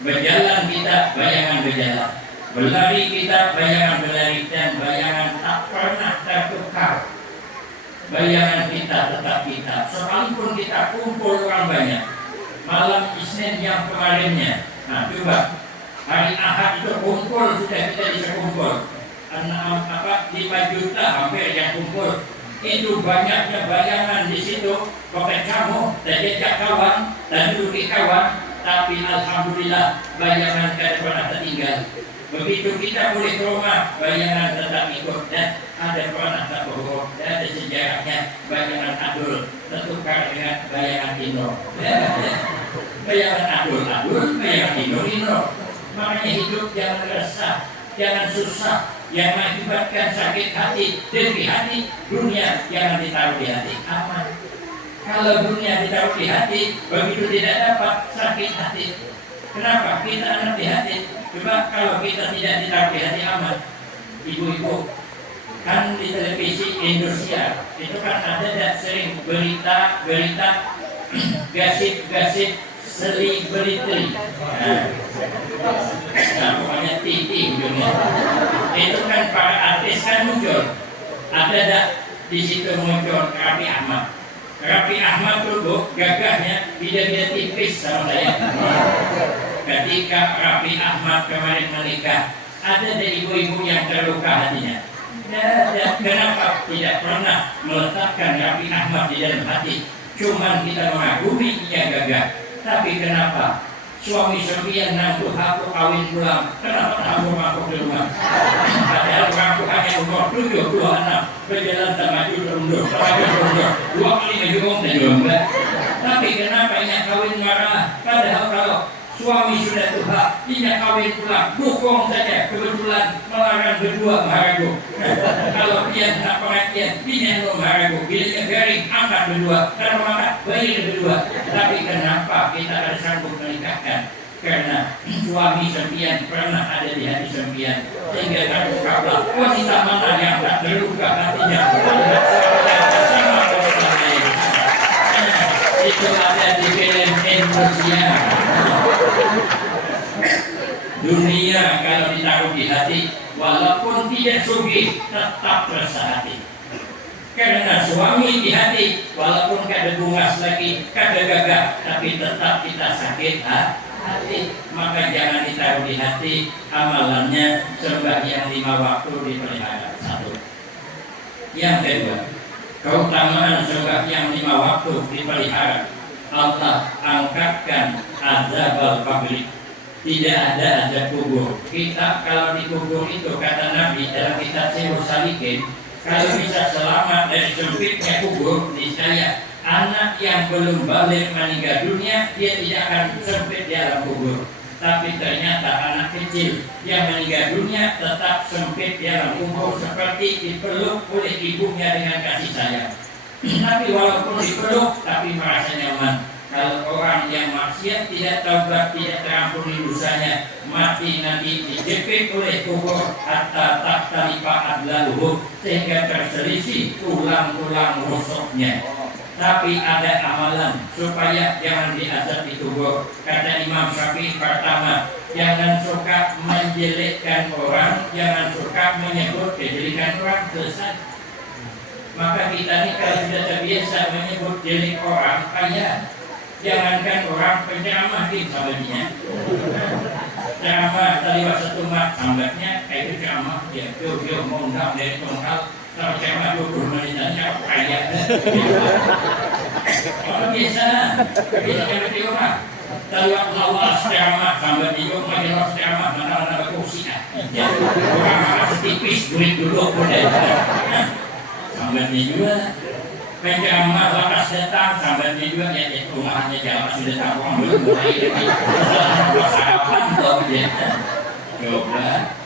Berjalan kita bayangan berjalan, berlari kita bayangan berlari, dan bayangan tak pernah tertukar. Bayangan kita tetap kita, sekalipun kita kumpul orang banyak. Malam Isnin yang kemarinnya, nah coba hari Ahad itu kumpul, sudah kita bisa kumpul 5 juta hampir yang kumpul. Itu banyaknya bayangan di situ, berkecamuk, dan jejak kawan, dan duduk kawan. Tapi alhamdulillah bayangan tidak pernah tertinggal. Begitu kita boleh ke rumah, bayangan tetap ikut, dan ada pernah tak bohong, dan ada sejarahnya. Bayangan Adul tertukar dengan bayangan Indro. Bayangan Adul, bayangan Indro. Makanya hidup jangan resah, jangan susah. Yang mengakibatkan sakit hati, dengki hati, dunia jangan ditaruh di hati, aman. Kalau dunia ditaruh di hati, begitu tidak dapat, sakit hati. Kenapa? Kita anak di hati. Coba kalau kita tidak ditaruh di hati, aman. Ibu-ibu, kan di televisi Indonesia itu kan ada sering berita gasip selebriti. Nah, pokoknya TV ujungnya. Itu kan para artis kan muncul. Ada di situ muncul Raffi Ahmad. Raffi Ahmad tuh gagahnya dia tipis sama saya. Ketika Raffi Ahmad kemarin menikah, ada ibu-ibu yang terluka hatinya. Kenapa tidak pernah meletakkan Raffi Ahmad di dalam hati? Cuman kita mengagumi ia gagah. Tapi kenapa suami serpian nantu aku kawin pulang? Kenapa aku di rumah? Padahal aku hanya umur 76, berjalan tak maju terundur, 2 kali ngejungong dan juga. Tapi kenapa ia kawin marah? Padahal kalau suami sudah tua, ia kawin pulang, dukung saja. Kebetulan melarang berdua maharagu. Kalau dia tak pengertian, dia maharagu. Bila garing, angkat berdua. Kalau maka bayar berdua. Tapi kenapa kita harus sanggup menikahkan? Karena suami sempian pernah ada di hati sempian. Sehingga terbukalah wanita mana yang tak terluka hatinya. Sama wanita lain. Itu ada di film Indonesia. Dunia kalau ditaruh di hati, walaupun tidak sugih, tetap resah hati. Karena suami di hati, walaupun kada bungas lagi, kada gagah, tapi tetap kita sakit hati. Maka jangan ditaruh di hati. Amalannya sembahyang 5 waktu dipelihara. 1. Yang kedua, keutamaan sembahyang 5 waktu dipelihara. Allah angkatkan azab al-qabri. Tidak ada azab kubur. Kita kalau di kubur itu kata Nabi dalam kitab Sirus Salikin, kalau bisa selamat dari sempitnya kubur, niscaya anak yang belum balik meninggal dunia dia tidak akan sempit di alam kubur. Tapi ternyata anak kecil yang meninggal dunia tetap sempit di alam kubur, seperti dipeluk oleh ibunya dengan kasih sayang. Tapi walaupun dipeluk tapi merasa nyaman. Kalau orang yang maksiat tidak taubat, tidak terampuni dosanya, mati nanti dijepit oleh kubur hatta tahtalifa adlaluhu, sehingga terselisih tulang-tulang rusuknya. Tapi ada amalan supaya jangan diazab di kubur. Kata Imam Syafi'i, pertama, jangan suka menjelekkan orang, jangan suka menyebut kejelekan orang, sesat. Maka kita ini kalau sudah terbiasa menyebut jelek orang, kaya. Jangankan orang penceramah di sahabatnya, ceramah tadi satu mat sambatnya kayak itu ceramah dia mau undang dari tongkal kalau ceramah 20 menit aja kaya. Orang biasa kan di rumah tadi waktu lawas ceramah sambat di rumah dia lawas ceramah mana kursi orang malah setipis duit dulu boleh sambatnya juga. Penceramah lakas datang, sambatnya juga ya rumahnya jalan sudah tampung belum mulai dari sarapan dong dia. Coba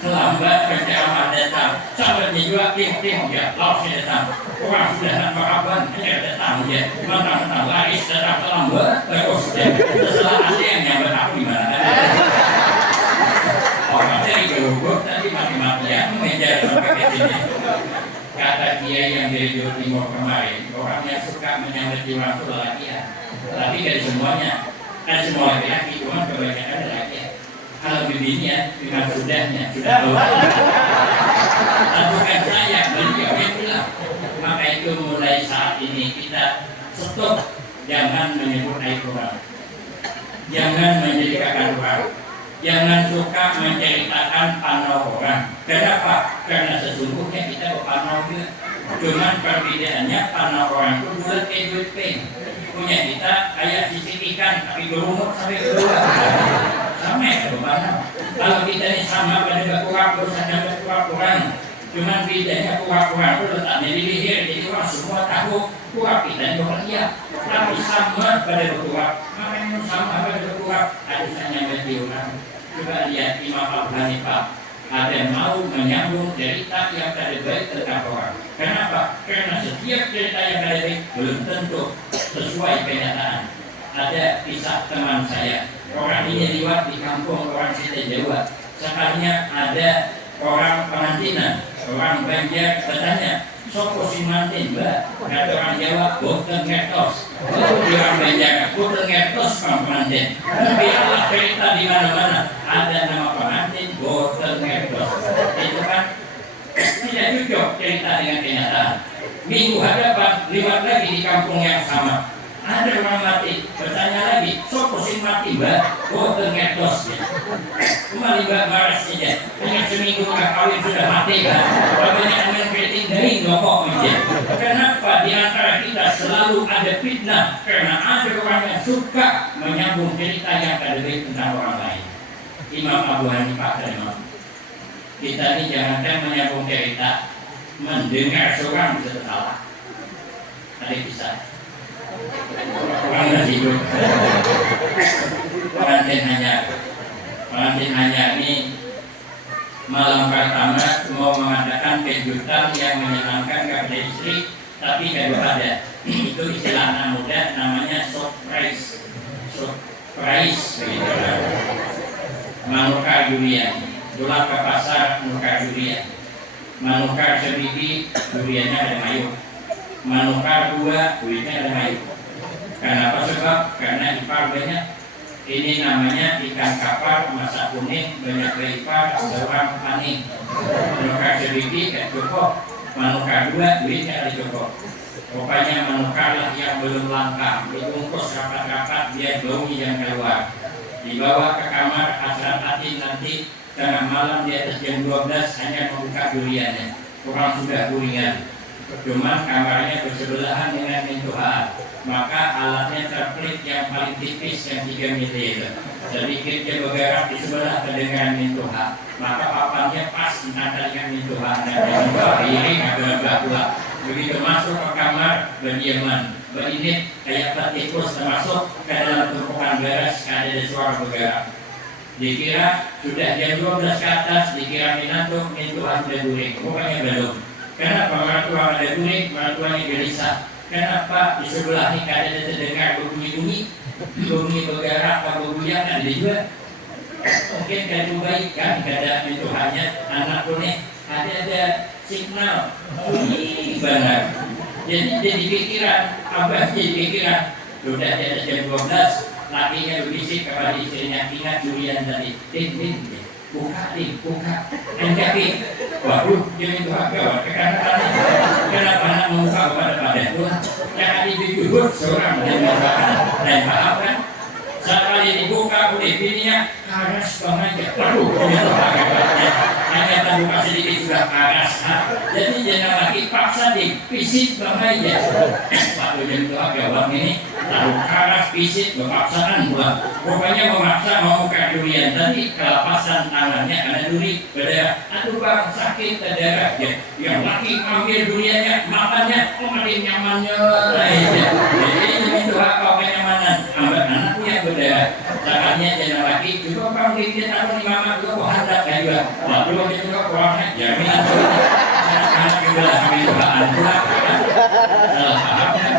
selambat penceramah datang, sambatnya juga tim ya langsung datang. Orang sudah nak meraban datang dia, mentang-mentang laris datang terlambat terus dia. Setelah ada yang nyambat aku gimana? Orang dari Gerogok tadi mati-matian mengejar sampai ke sini. Kata kiai yang dari Jawa Timur kemarin, orang yang suka menyambut jiwa itu lagi ya. Tapi dari semuanya, Kan semua laki-laki, cuma kebanyakan laki. Kalau bibinya, memang sudah tahu. Bukan saya, beliau yang bilang. Maka itu mulai saat ini kita stop, jangan menyebut aib orang, jangan menjadikan orang, jangan suka menceritakan panau orang. Kenapa? Karena sesungguhnya kita berpanau juga. Cuman perbedaannya panau orang itu bulat kayak duit pen. Punya kita kayak sisik ikan tapi berumur sampai kedua. Sama ya berpanau. Kalau kita ini sama pada berkurang, dosanya berkurang. Cuman bedanya kurang-kurang itu letaknya di leher, jadi orang semua tahu kurang kita ini bekerja. Tapi sama pada berkurang, makanya sama pada berkurang. Ada saya bagi orang. Coba lihat Imam Abu Hanifah, ada mau menyambung cerita yang ada baik tentang orang. Kenapa? Karena setiap cerita yang ada baik belum tentu sesuai kenyataan. Ada kisah teman saya, orang ini lewat di kampung orang Sita Jawa. Sekalinya ada orang pengantinan, orang Banjar bertanya, sopo si mantin mbak? Kata orang Jawa, boten ngertos. Di orang Banjar, boten ngertos pengantin. Biarlah cerita di mana-mana ada nama pengantin, boten ngertos. Itu kan tidak cocok cerita dengan kenyataan. Minggu hadapan lewat lagi di kampung yang sama. Ada orang mati, bertanya lagi, sopo si mati mbak? Boten ngertos ya. Kembali mbak baras saja. Hanya seminggu kawin sudah mati kan? Banyak yang kritik dari ngokok aja. Kenapa di antara kita selalu ada fitnah? Karena ada orang yang suka menyambung cerita yang ada baik tentang orang lain. Imam Abu Hanifah terima. Kita ini jangan menyambung cerita, mendengar seorang bisa salah. Ada kisah. Orang nggak hidup. Pengantin hanya ini malam pertama mau mengadakan kejutan yang menyenangkan kepada istri, tapi kalau ada itu istilah anak muda namanya surprise, begitu. Manukar durian, pulang ke pasar manukar durian, manukar sebiji duriannya ada mayu, manukar dua duitnya ada mayu. Kenapa? Sebab karena ipar banyak. Ini namanya ikan kapar masak kuning, banyak ipar, seorang paning. Manukar sedikit gak cukup, manukar dua duitnya ada cukup. Pokoknya manukarlah yang belum langka, dibungkus rapat-rapat biar bau yang keluar. Dibawa ke kamar hasrat hati nanti tengah malam di atas jam 12 hanya membuka duriannya. Orang sudah guringan. Cuman kamarnya bersebelahan dengan pintu-A, maka alatnya terplit yang paling tipis yang 3 mm. Sedikitnya bergerak di sebelah kedengaran pintu-A, maka papannya pas menata dengan pintu-A dan ini agak pula. Begitu masuk ke kamar berdiaman, berinit kayak tikus termasuk ke dalam tumpukan beres, ada suara bergerak. Dikira sudah jam 12 ke atas, dikira minantuk, pintu-A sudah guring, pokoknya belum. Kenapa orang tua ada guring, orang tuanya gelisah? Kenapa di sebelah ini ada terdengar berbunyi-bunyi, bergerak atau bergoyang ada juga? Mungkin kadu baik kan, kada itu hanya anak punya ada signal bunyi benar. Jadi pikiran, abah jadi pikiran sudah di atas jam 12, lakinya berbisik kepada istrinya, ingat durian tadi, din, buka, encakin. Waduh, jadi itu agak kenapa anak membuka kepada tuhan? Jangan dijujur seorang dan paham kan? Sekali dibuka oleh bininya, karas banget. Waduh, jadi itu agak hanya terbuka sedikit sudah karas. Jadi jangan lagi paksa dipisik banget. Waduh, jadi itu agak ini taruh karas, pisik, berpaksaan pula. Pokoknya memaksa mau buka durian. Tadi kelepasan tangannya karena duri berdarah. Aduh bang, sakit darah ya. Yang laki ambil duriannya, makannya, makin nyamannya. Jadi itu kau kenyamanan. Anak punya berdarah. Caranya jangan laki. Juga bang, dia taruh di mama juga kau hadap ya juga. Waduh, dia juga kurangnya. Jaminan anak juga ambil bahan pula. Salah paham kan?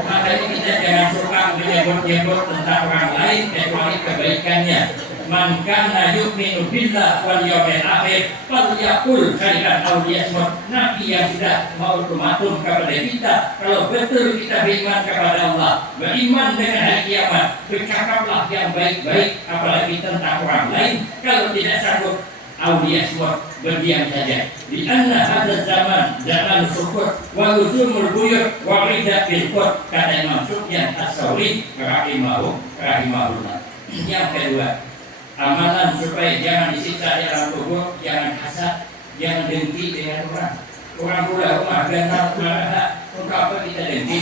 Makanya kita jangan suka menyebut-nyebut tentang orang lain kecuali kebaikannya. man kana yu'minu billah wal yawmil akhir falyaqul khairan aw liyasmut. Nabi yang sudah mau ultimatum kepada kita, kalau betul kita beriman kepada Allah, beriman dengan hari kiamat, bercakaplah yang baik-baik, apalagi tentang orang lain. Kalau tidak sanggup, awliyasmut, berdiam saja. Di anna hadzal zaman sukut wa luzumul buyur wa rida bil qut, kata Imam Sufyan Ats-Tsauri rahimahullah. Yang kedua, amalan supaya jangan disiksa di alam kubur, jangan hasad, jangan dengki dengan orang. Orang pula rumah ganal marah, untuk apa kita dengki?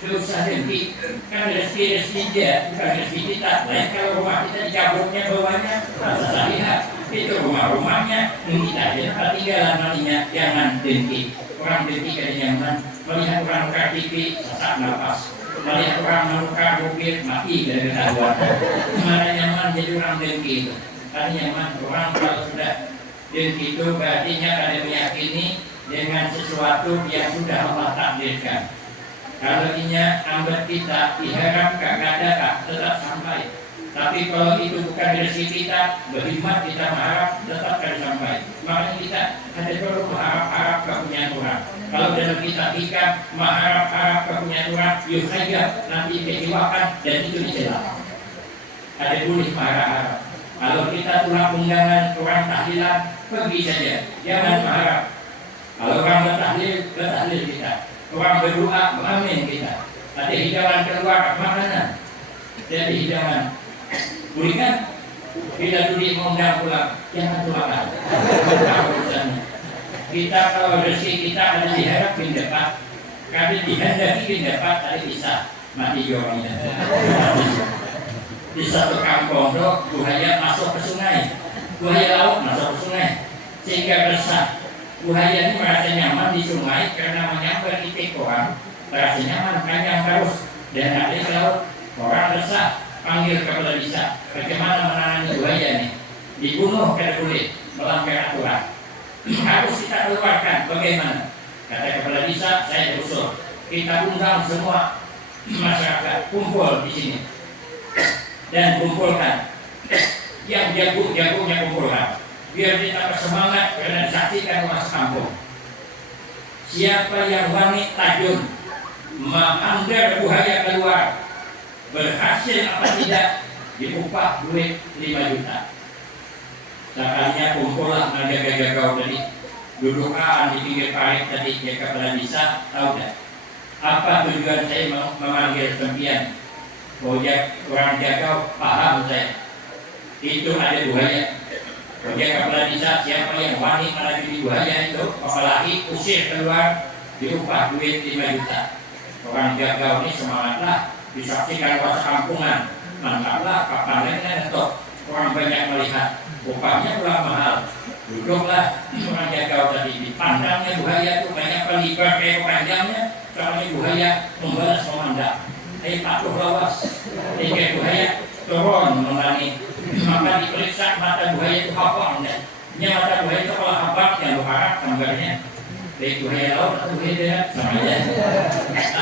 Dosa dengki, kan rezeki dia, bukan rezeki kita. Lain kalau rumah kita dicabutnya bawahnya, rasa lihat itu rumah-rumahnya, kita aja tinggalan malinya, jangan dengki. Orang dengki kada nyaman, melihat orang tukar TV, sesak nafas, melihat orang menukar mobil, mati dari ketahuan. Mana nyaman jadi orang dengki itu? Kada nyaman. Orang kalau sudah dengki itu berarti kada meyakini dengan sesuatu yang sudah Allah takdirkan. Kalau inya ambil kita diharap kagak ada tetap sampai. Tapi kalau itu bukan rezeki kita, berhikmat kita mengharap tetap akan sampai. Makanya kita ada perlu mengharap-harap kepunyaan orang. Kalau dalam kita hikam mengharap-harap kepunyaan orang, yuk saja nanti kecewakan dan itu dicela. Ada boleh mengharap-harap. Kalau kita tulang undangan orang tahlilan, pergi saja, jangan mengharap. Kalau orang bertahlil kita. Orang berdoa, amin kita. Ada hidangan keluar makanan, jadi hidangan. Berikan bila duit mengundang pulang, jangan doakan. Kita kalau rezeki kita ada diharapkan dapat, kalau dihendaki dapat, ada bisa mati jawabnya. Di satu kampung itu buaya masuk ke sungai, buaya laut masuk ke sungai, sehingga resah. Buaya ini merasa nyaman di sungai karena menyambar itik orang, merasa nyaman panjang terus dan ada di laut. Orang resah, panggil kepala desa, bagaimana menangani buaya ini? Dibunuh kada boleh, melanggar aturan. Harus kita keluarkan, bagaimana? Kata kepala desa, saya usul, kita undang semua masyarakat kumpul di sini dan kumpulkan yang jago-jagonya kumpulkan. Biar kita bersemangat karena disaksikan rumah sekampung. Siapa yang wani tajun mengandar buaya keluar, berhasil apa tidak, diupah duit 5 juta. Saatnya kumpullah jaga-jaga tadi, dudukan di pinggir parit tadi, jaga kepala desa, tahu tak? Apa tujuan saya memanggil sempian? Orang jaga paham saya. Itu ada buaya. Jaga kepala desa, siapa yang wani menagih buaya itu, apalagi usir keluar, diupah duit 5 juta. Orang jaga ini semangatlah, disaksikan kuasa kampungan, mantaplah, kapan lagi netok. Orang banyak melihat, upahnya pula mahal. Duduklah orang jaga tadi, dipandangnya buaya itu banyak pelibar kayak panjangnya, soalnya buaya membalas memandang. Patuh lawas, kayak buaya turun menangis. Maka diperiksa mata buaya itu apa enggak? Mata buaya itu kalau habak yang berharap gambarnya baik buaya laut atau buaya darat sama aja.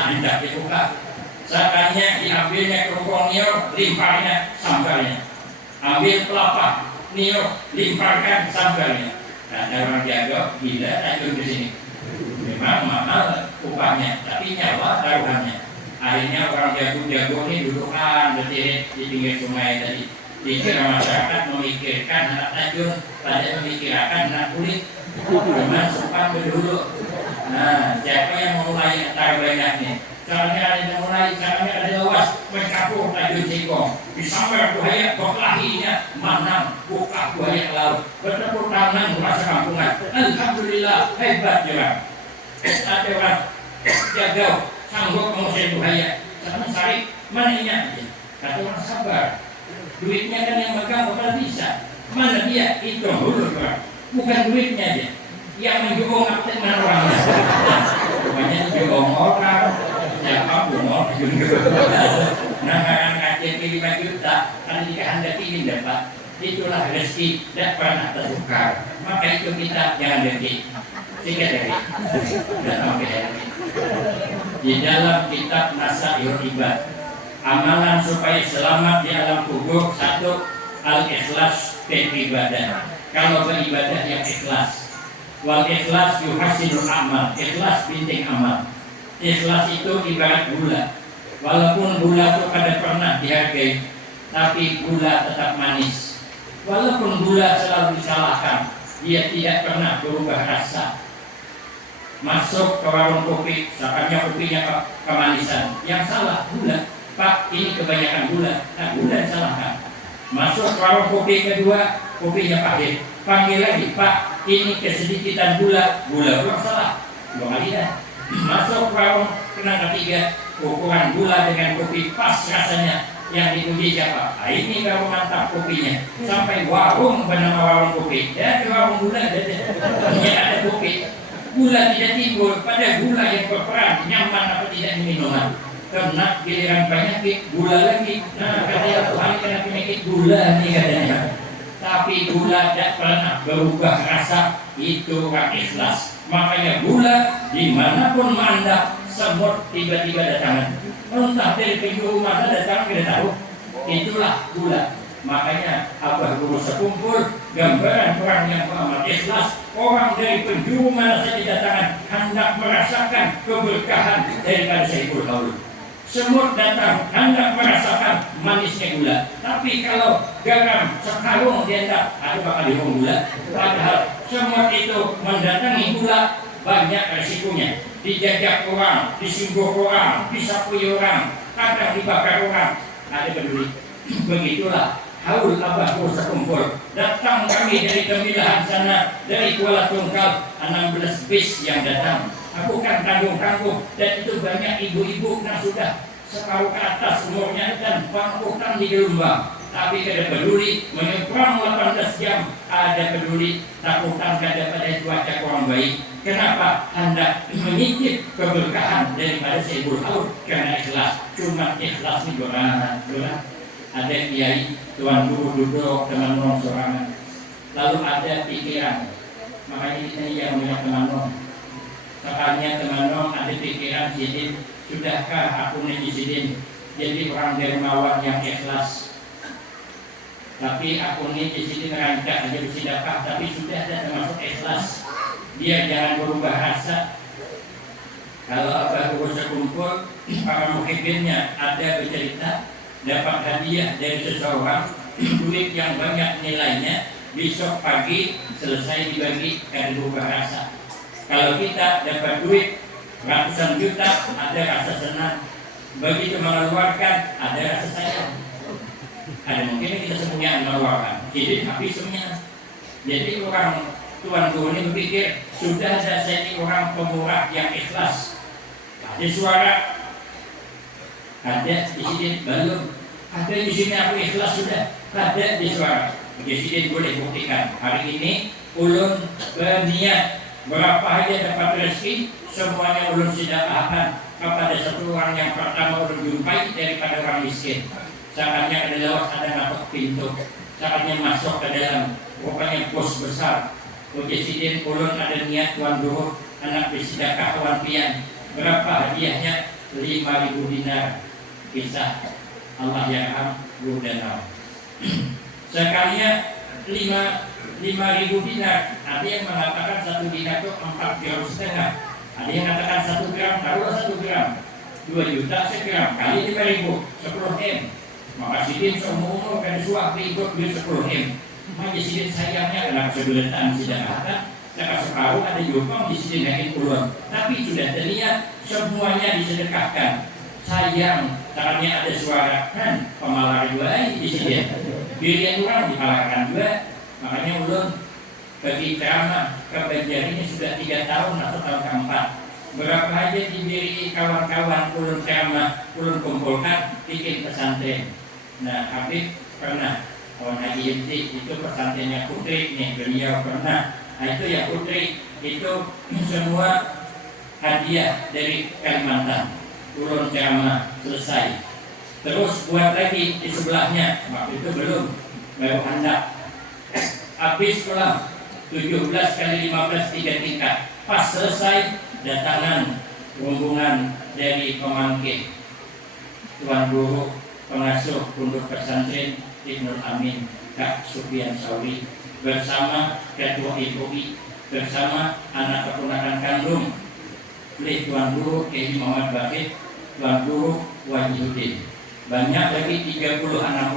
Tidak dibuka. Saatnya diambilnya kerupuk nior, limparnya sambalnya. Ambil kelapa nior, limparkan sambalnya. Ada orang jaga gila tajun di sini. Memang mahal upahnya, tapi nyawa taruhannya. Akhirnya orang jago-jago ini dudukan berdiri di pinggir sungai tadi. Pikir masyarakat memikirkan anak tajun, pada memikirkan anak kulit. Cuma sempat berdulu. Nah, siapa yang memulai antar banyaknya? Caranya ada yang mulai, caranya ada lawas, mencampur tajun singkong. Disambar buaya, berkelahinya, manam, buka buaya ke laut. Bertepuk tangan merasa kampungan. Alhamdulillah, hebat juga. Ada orang jaga, sanggup mengusir buaya. Sama sarik, mananya aja. Kata orang sabar. Duitnya kan yang megang kepala bisa. Mana dia? Itu dulu Pak. Bukan duitnya aja. Yang menjogong aktif mana orangnya. Banyak jogong orang. Siapa bungol nah kan KTP 5 juta. Kalau dikehendaki ingin dapat. Itulah rezeki tidak pernah tertukar. Maka itu kita jangan dengki. Sikit lagi. Dan sampai hari. Di dalam kitab Nasaihul Ibad, amalan supaya selamat di alam kubur, 1, al-ikhlas dan ibadah. Kalau beribadah yang ikhlas, wal ikhlas yuhasinul amal, ikhlas binting amal. Ikhlas itu ibarat gula. Walaupun gula itu kada pernah dihargai, tapi gula tetap manis. Walaupun gula selalu disalahkan, dia tidak pernah berubah rasa. Masuk ke warung kopi, sakannya kopinya kemanisan. Yang salah gula. Pak, ini kebanyakan gula. Nah, gula disalahkan. Masuk ke warung kopi kedua, kopinya pahit. Panggil lagi, Pak, ini kesedikitan gula. Gula kurang salah. 2 kali dah. Masuk ke warung ketiga, ukuran gula dengan kopi pas rasanya. Yang dipuji siapa? Nah, ini kalau mantap kopinya. Sampai warung bernama warung kopi. Ya, di warung gula ada kopi. Gula tidak timbul pada gula yang berperan nyaman apa tidak minuman. Kena giliran penyakit gula lagi. Nah, katanya Tuhan kena penyakit gula nih katanya. Tapi gula tidak pernah berubah rasa. Itu orang ikhlas. Makanya gula dimanapun Anda, semut tiba-tiba datangan. Entah dari penjuru mana datang kita tahu. Itulah gula. Makanya Abah Guru sekumpul gambaran orang yang amat ikhlas. Orang dari penjuru mana saja datangan hendak merasakan keberkahan daripada Saiful Haul. Semut datang hendak merasakan manisnya gula. Tapi kalau garam sekarung dianggap ada bakal dihong gula. Padahal semut itu mendatangi gula banyak resikonya. Dijajak orang, disinggung orang, disapui orang, kadang dibakar orang. Ada peduli. Begitulah Haul Abah Guru sekumpul. Datang kami dari Kemilahan sana, dari Kuala Tungkal, 16 bis yang datang. Aku kan tanggung-tanggung, dan itu banyak ibu-ibu yang sudah separuh ke atas umurnya dan pangkutan di gelombang. Tapi kada peduli, menyeberang 18 jam, ada peduli, takutan kada pada cuaca kurang baik. Kenapa? Hendak menyicip keberkahan daripada Saiful Haul karena ikhlas. Cuma ikhlas ini berat. Ada kiai, tuan guru duduk teman nong sorangan. Lalu ada pikiran. Makanya ini yang punya teman nong. Sekalinya teman nong ada pikiran sidin. Sudahkah aku nih sidin jadi orang dermawan yang ikhlas? Tapi aku nih sidin rancak aja bersedekah, tapi sudah ada termasuk ikhlas. Dia jangan berubah rasa. Kalau Abah Guru sekumpul, para muhibinnya ada bercerita dapat hadiah dari seseorang, duit yang banyak nilainya, besok pagi selesai dibagi karena berubah rasa. Kalau kita dapat duit ratusan juta, ada rasa senang. Begitu mengeluarkan, ada rasa sayang. Ada mungkin kita semuanya mengeluarkan, jadi habis semuanya. Jadi orang Tuan Guru ini berpikir, sudah ada saya ini orang pemurah yang ikhlas. Ada suara, ada di sini belum, ada di sini aku ikhlas sudah, ada di suara. Presiden boleh buktikan hari ini ulun berniat berapa aja dapat rezeki, semuanya ulun sedekahkan kepada satu orang yang pertama ulun jumpai daripada orang miskin. Saatnya ada lewat, ada ngatok pintu, saatnya masuk ke dalam, rupanya pos besar. Presiden ulun ada niat Tuan Guru anak bersedekah wan pian. Berapa hadiahnya? 5.000 dinar. Kisah Allah yang Guru dan Ram. Sekalinya 5.000 dinar. Ada yang mengatakan 1 dinar itu 4,5 gram. Ada yang mengatakan 1 gram, taruhlah 1 gram 2 juta segram kali 5.000, 10 M. Maka sidin semua kan suap ikut duit 10 M. Maka sidin sayangnya karena kesulitan sedekahkan. Sekarang separuh ada jumpa di sini naik puluhan. Tapi sudah terlihat semuanya disedekahkan. Sayang, caranya ada suara kan pemalar dua di sini. Dirian orang dipalakan dua. Makanya ulun bagi ceramah ke Banjar ini sudah 3 tahun atau tahun keempat. Berapa aja diberi kawan-kawan ulun ceramah, ulun kumpulkan bikin pesantren. Nah, Habib pernah, kawan Haji Yenti itu pesantrennya Putri nih, beliau pernah. Nah itu ya Putri, itu semua hadiah dari Kalimantan. Ulun ceramah selesai. Terus buat lagi di sebelahnya, waktu itu belum, baru hendak. Habis pulang 17 kali 15 3 tingkat. Pas selesai datangan rombongan dari pemangkin Tuan Guru pengasuh Pondok Pesantren Ibnul Amin Kak Sufyan Sauri bersama Ketua IPUI bersama anak keponakan kandung oleh Tuan Guru Kiai Muhammad Bakit, Tuan Guru Wajihuddin. Banyak lagi 36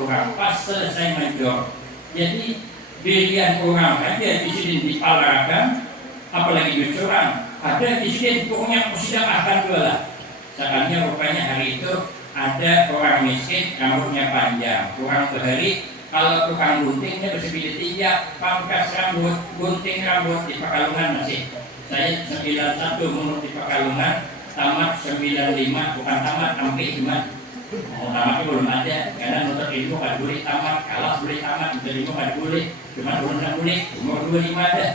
orang pas selesai major. Jadi bilian orang aja di sini dipalarakan, apalagi dicuran. Ada di sini pokoknya sidang akan jualan. Sekarangnya rupanya hari itu ada orang miskin rambutnya panjang, orang berhari. Kalau tukang guntingnya bersebida 3, pangkas rambut, gunting rambut di Pekalongan masih. Saya 91 menurut di Pekalongan, tamat 95, bukan tamat sampai cuma tamatnya belum ada, karena nuntut ilmu kan boleh tamat, kalah boleh tamat, nuntut ilmu kan boleh, cuma belum boleh, umur 25 ada.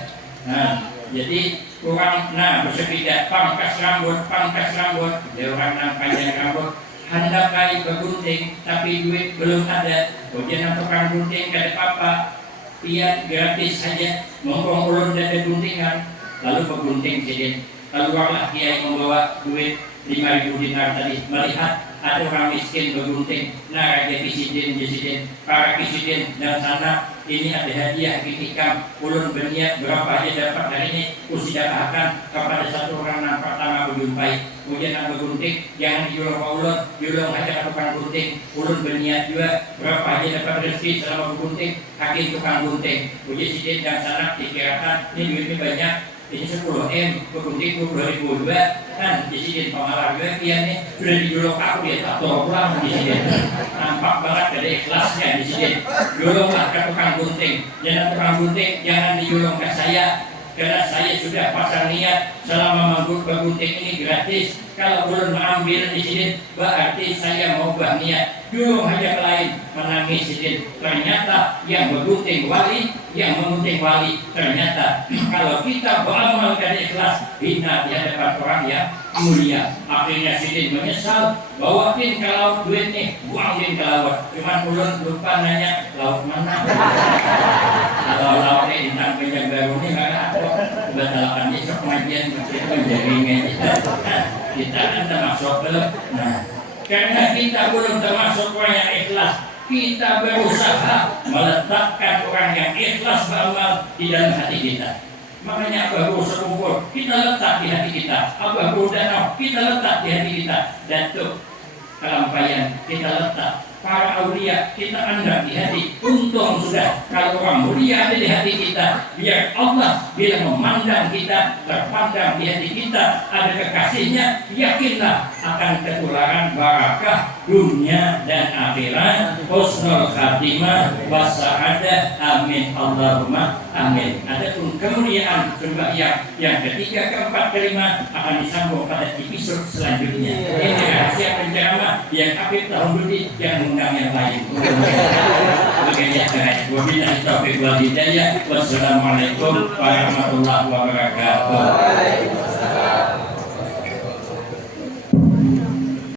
Nah, jadi kurang, bersebida pangkas rambut, dia orang yang panjang rambut. Hendak kali bergunting tapi duit belum ada. Kemudian tukang gunting kata papa, dia gratis saja, ngomong ulun dari guntingan. Lalu bergunting sedikit. Keluarlah kiai membawa duit 5.000 dinar tadi, melihat ada orang miskin bergunting. Nah, raja kisiden, para kisiden dan sana ini ada hadiah kitikam. Ulun berniat berapa aja dapat hari ini, usidahkan kepada satu orang yang pertama berjumpai. Kemudian yang bergunting jangan dijual ke ulun, julung aja ke tukang gunting. Ulun berniat juga berapa aja dapat rezeki selama bergunting, hakim tukang gunting. Uji sidin dan sana dikirakan ini duitnya banyak. Ini 10M, bergunting 20.000 juga kan disini pemalar juga dia nih sudah dijuluk aku dia tak tahu pulang disini. Nampak banget ada ikhlasnya disini. Julunglah ke tukang gunting, jangan tukang gunting jangan dijulung ke saya, karena saya sudah pasang niat selama bergunting ini gratis. Kalau belum mengambil di sini berarti saya mau berniat julung aja ke lain menangis sedih. Ternyata yang bergunting wali, yang menggunting wali. Ternyata kalau kita beramal dari ikhlas, hina di hadapan orang yang mulia. Akhirnya sidin menyesal, bawain ke laut duit nih, buangin ke laut. Cuman ulun lupa nanya laut mana. Kalau lautnya tentang penjaga ini nggak ada. Betalakan besok pengajian menjaringnya kita kan termasuk belum. Nah, karena kita belum termasuk orang yang ikhlas, kita berusaha meletakkan orang yang ikhlas beramal di dalam hati kita. Makanya Abah Sekumpul kita letak di hati kita, Abah Danau kita letak di hati kita, Datuk Kelampayan kita letak, para aulia kita anggap di hati. Untung sudah kalau orang mulia ada di hati kita, biar Allah bila memandang kita, terpandang di hati kita ada kekasihnya, yakinlah akan ketularan barakah dunia dan akhirat, husnul khatimah wasa'adah, amin Allahumma amin. Adapun kemuliaan sembahyang yang ketiga, keempat, kelima akan disambung pada episode selanjutnya. Ini rahasia penceramah yang Habib tahun dulu yang mengundang yang lain. Wabillahi taufiq wal hidayah. Wassalamualaikum warahmatullahi wabarakatuh.